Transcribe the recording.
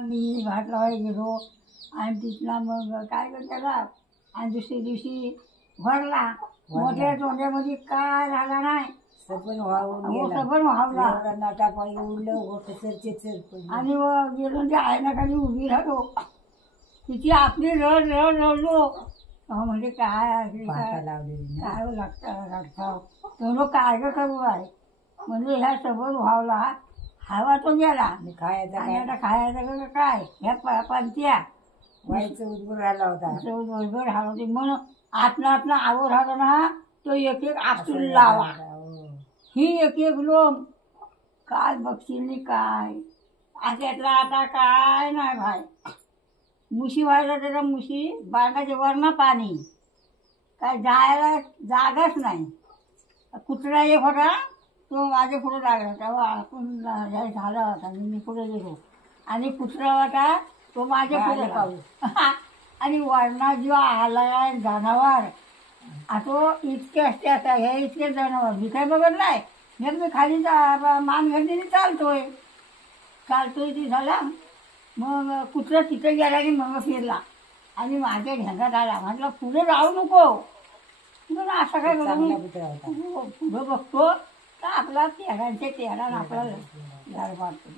मी भात लावायला गेलो आणि तिथला मग काय करतो त्याला आणि दुसऱ्या दिवशी भरला मोठ्या तोंड्यामध्ये काय झाला नाही सपन वाहून सगळं वाहवला नाटापायी उडलं सरचे आणि मग गेलो त्या आयनाखाली उभी राहतो तिची आपली रड रड रडलो म्हणजे काय काय लागतं तो काय ग करू आहे म्हणजे ह्या सगळं व्हावला हवा तो गेला खायचा खायचं काय ह्या पंथ्या व्हायचं उद्भर राहिला होता बरोबर राहते म्हणून आतला आवड राहतो ना तो एक एक आसून लावा ही एक एक लोक काय बघशील काय त्यातला आता काय नाही भाई मुशी व्हायला त्याचा मुशी बांधाच्या वरनं पाणी काय जायला जागाच नाही कुत्रा एक होता तो माझ्या पुढे लागला तेव्हा आपण हे झाला होता मी पुढे गेलो आणि कुत्रा होता तो माझ्या पुढे पाहू आणि वरणा जो आला जनावर तो इतके असते आता हे इतके जनावर मी काय बघत नाही मी खाली मान घालून चालतोय ती झाला मग कुत्रा तिथे गेला आणि मग फिरला आणि माझ्या ढेंगात आला म्हटलं पुढे राहू नको म्हणून असं काय बघून पुढं बघतो तर आपला तेरांच्या तेरा आपला झाड मारतो